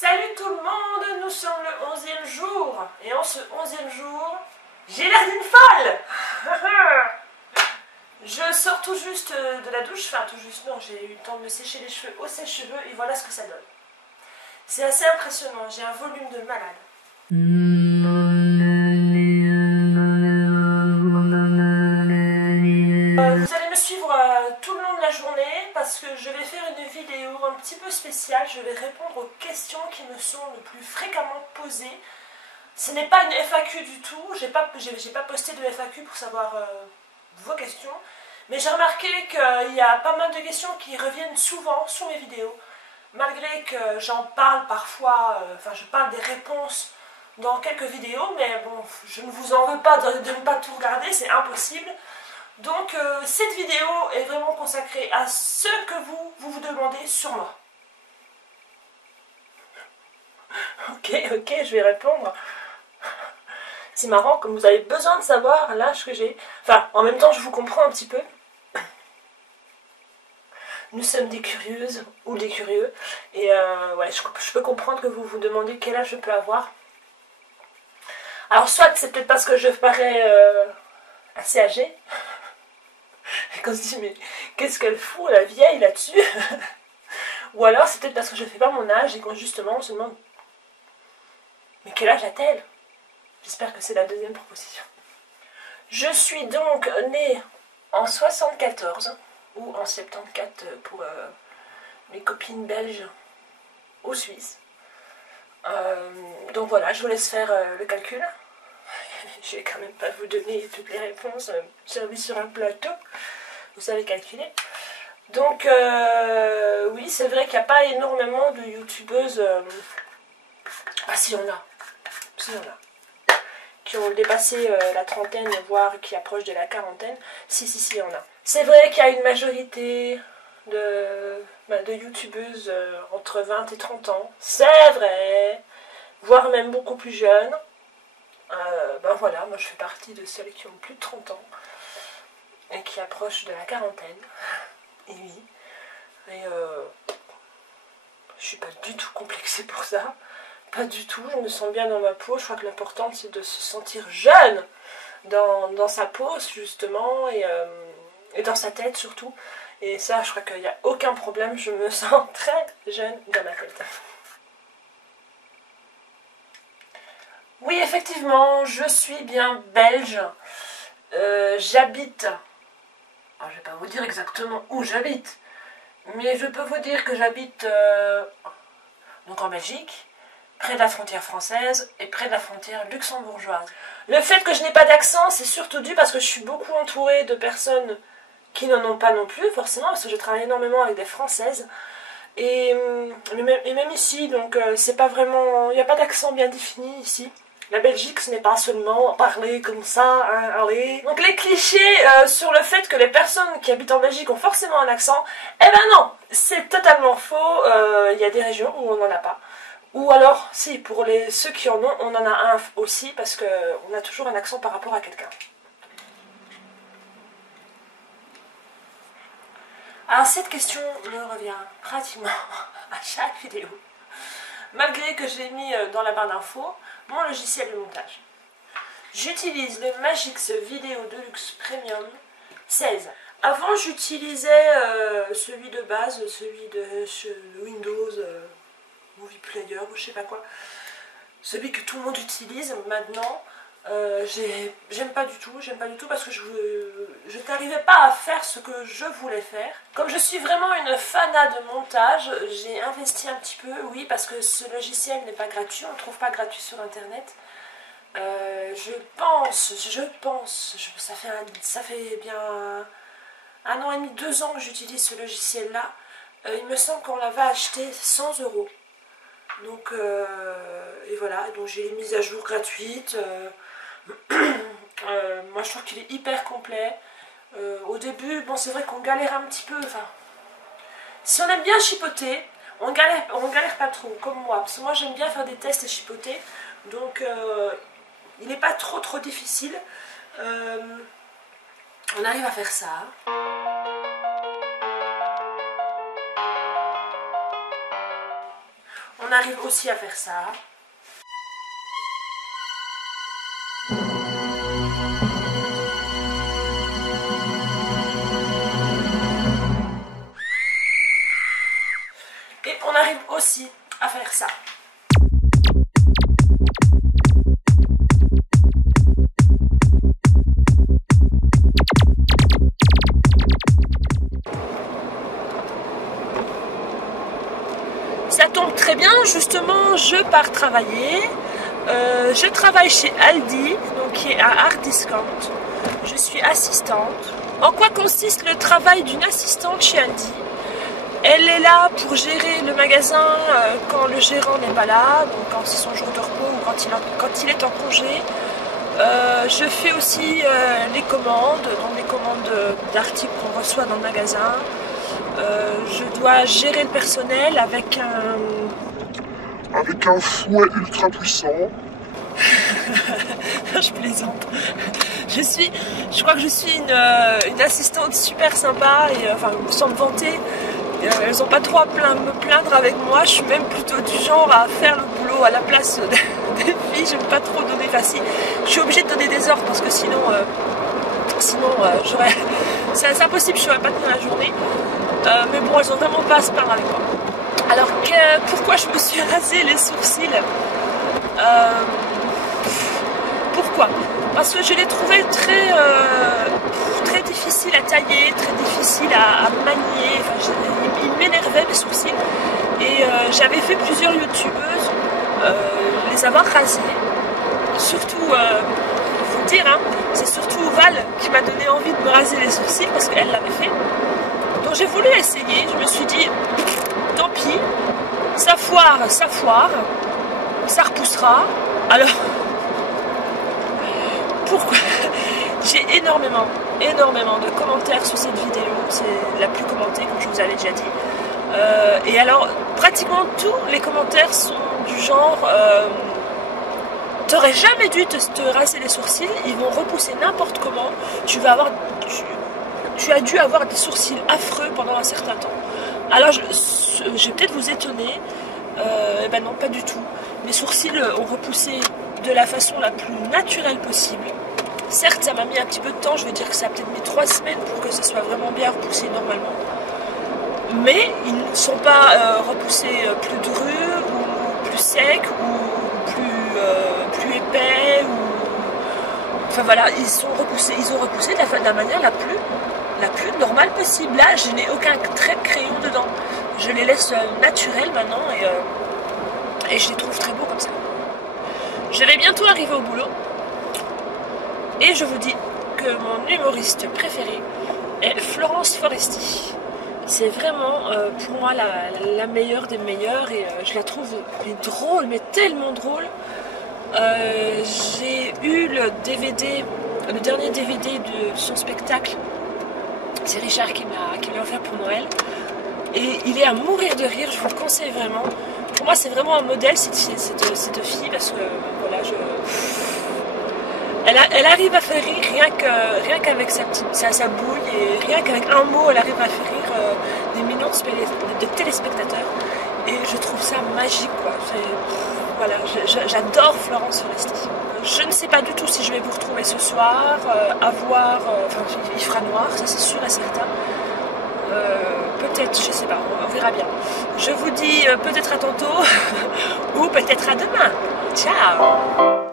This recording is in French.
Salut tout le monde, nous sommes le 11e jour. Et en ce 11e jour, j'ai l'air d'une folle. Je sors tout juste de la douche, enfin tout juste non, j'ai eu le temps de me sécher les cheveux au sèche-cheveux et voilà ce que ça donne. C'est assez impressionnant, j'ai un volume de malade. Vous allez me suivre tout le long de la journée parce que je vais faire une vidéo un petit peu spéciale. Je vais répondre aux questions qui me sont le plus fréquemment posées. Ce n'est pas une FAQ du tout, j'ai pas posté de FAQ pour savoir vos questions. Mais j'ai remarqué qu'il y a pas mal de questions qui reviennent souvent sous mes vidéos. Malgré que j'en parle parfois, enfin je parle des réponses dans quelques vidéos, mais bon, je ne vous en veux pas de ne pas tout regarder, c'est impossible. Donc cette vidéo est vraiment consacrée à ce que vous demandez sur moi. Ok, je vais répondre. C'est marrant, comme vous avez besoin de savoir l'âge que j'ai. Enfin, en même temps, je vous comprends un petit peu. Nous sommes des curieuses ou des curieux. Et ouais, je peux comprendre que vous vous demandez quel âge je peux avoir. Alors, soit c'est peut-être parce que je parais assez âgée. Et qu'on se dit, mais qu'est-ce qu'elle fout, la vieille, là-dessus? Ou alors, c'est peut-être parce que je ne fais pas mon âge et qu'on justement on se demande, mais quel âge a-t-elle? J'espère que c'est la deuxième proposition. Je suis donc née en 74, ou en 74 pour mes copines belges ou suisses. Donc voilà, je vous laisse faire le calcul. Je vais quand même pas vous donner toutes les réponses servies sur un plateau. Vous savez calculer. Donc oui, c'est vrai qu'il n'y a pas énormément de youtubeuses. Ah si, on a. Si, on a. Qui ont dépassé la trentaine, voire qui approchent de la quarantaine. Si, on a. C'est vrai qu'il y a une majorité de youtubeuses entre 20 et 30 ans. C'est vrai. Voire même beaucoup plus jeunes. Ben voilà, moi je fais partie de celles qui ont plus de 30 ans. Et qui approchent de la quarantaine. Et oui. Et je suis pas du tout complexée pour ça. Pas du tout, je me sens bien dans ma peau. Je crois que l'important c'est de se sentir jeune dans sa peau justement et dans sa tête surtout. Et ça, je crois qu'il n'y a aucun problème, je me sens très jeune dans ma tête. Oui, effectivement, je suis bien belge. J'habite, alors, je ne vais pas vous dire exactement où j'habite, mais je peux vous dire que j'habite donc en Belgique, près de la frontière française et près de la frontière luxembourgeoise. Le fait que je n'ai pas d'accent, c'est surtout dû parce que je suis beaucoup entourée de personnes qui n'en ont pas non plus, forcément, parce que je travaille énormément avec des Françaises. Et même ici, donc c'est pas vraiment, il n'y a pas d'accent bien défini ici. La Belgique, ce n'est pas seulement parler comme ça, hein, allez. Donc les clichés sur le fait que les personnes qui habitent en Belgique ont forcément un accent, eh ben non, c'est totalement faux. Il y a des régions où on n'en a pas. Ou alors, si, pour ceux qui en ont, on en a un aussi, parce qu'on a toujours un accent par rapport à quelqu'un. Alors cette question me revient pratiquement à chaque vidéo. Malgré que je l'ai mis dans la barre d'infos, mon logiciel de montage. J'utilise le Magix Video Deluxe Premium 16. Avant j'utilisais celui de base, celui de Windows Movie Player ou je sais pas quoi. Celui que tout le monde utilise maintenant. J'aime pas du tout parce que je n'arrivais pas à faire ce que je voulais faire. Comme je suis vraiment une fana de montage, j'ai investi un petit peu, oui, parce que ce logiciel n'est pas gratuit, on ne le trouve pas gratuit sur internet. Je pense, ça fait bien 1 an et demi, 2 ans que j'utilise ce logiciel là. Il me semble qu'on l'avait acheté 100 €. Donc, et voilà, donc j'ai les mises à jour gratuites. Moi je trouve qu'il est hyper complet. Au début, bon c'est vrai qu'on galère un petit peu, enfin, si on aime bien chipoter, on galère pas trop, comme moi, parce que moi j'aime bien faire des tests et chipoter, donc il n'est pas trop difficile. On arrive à faire ça. On on arrive aussi à faire ça. Et on arrive aussi à faire ça. Ça tombe très bien, justement, je pars travailler. Je travaille chez Aldi, donc qui est à Hard Discount. Je suis assistante. En quoi consiste le travail d'une assistante chez Aldi? Elle est là pour gérer le magasin quand le gérant n'est pas là, donc quand c'est son jour de repos ou quand il est en congé. Je fais aussi les commandes, donc les commandes d'articles qu'on reçoit dans le magasin. Je dois gérer le personnel avec un fouet ultra puissant. Je plaisante. Je crois que je suis une assistante super sympa et enfin sans me vanter. Elles n'ont pas trop à me plaindre avec moi. Je suis même plutôt du genre à faire le boulot à la place des filles. J'aime pas trop donner. Enfin si, je suis obligée de donner des ordres parce que sinon c'est impossible. Je ne saurais pas tenir la journée. Mais bon, elles n'ont vraiment pas à se plaindre avec moi. Alors pourquoi je me suis rasé les sourcils? Pourquoi? Parce que je les trouvais très difficiles à tailler, très difficiles à manier. Enfin, ils m'énervaient mes sourcils. Et j'avais fait plusieurs youtubeuses les avoir rasés. Surtout, il faut dire, hein, c'est surtout Val qui m'a donné envie de me raser les sourcils parce qu'elle l'avait fait. Donc j'ai voulu essayer. Je me suis dit, tant pis, ça foire, ça repoussera. Alors, pourquoi? J'ai énormément de commentaires sur cette vidéo, c'est la plus commentée comme je vous avais déjà dit. Et alors, pratiquement tous les commentaires sont du genre t'aurais jamais dû te raser les sourcils, ils vont repousser n'importe comment, tu as dû avoir des sourcils affreux pendant un certain temps. Alors, je vais peut-être vous étonner, ben non, pas du tout. Mes sourcils ont repoussé de la façon la plus naturelle possible. Certes, ça m'a mis un petit peu de temps, je veux dire que ça a peut-être mis 3 semaines pour que ça soit vraiment bien repoussé normalement. Mais ils ne sont pas repoussés plus drus, ou plus secs, ou plus épais, ou... Enfin voilà, ils ont repoussé de la manière la plus normale possible. Là, je n'ai aucun trait de crayon dedans. Je les laisse naturels maintenant et je les trouve très beaux comme ça. Je vais bientôt arriver au boulot. Et je vous dis que mon humoriste préféré est Florence Foresti. C'est vraiment pour moi la meilleure des meilleures et je la trouve drôle, mais tellement drôle. J'ai eu le dernier DVD de son spectacle. C'est Richard qui me l'a offert pour Noël. Et il est à mourir de rire, je vous le conseille vraiment. Pour moi, c'est vraiment un modèle cette fille parce que voilà, elle arrive à faire rire rien qu'avec sa bouille et rien qu'avec un mot, elle arrive à faire rire des millions de téléspectateurs. Et je trouve ça magique, quoi. Voilà, j'adore Florence Foresti. Je ne sais pas du tout si je vais vous retrouver ce soir, enfin il fera noir, ça c'est sûr et certain. Peut-être, je sais pas, on verra bien. Je vous dis peut-être à tantôt ou peut-être à demain. Ciao!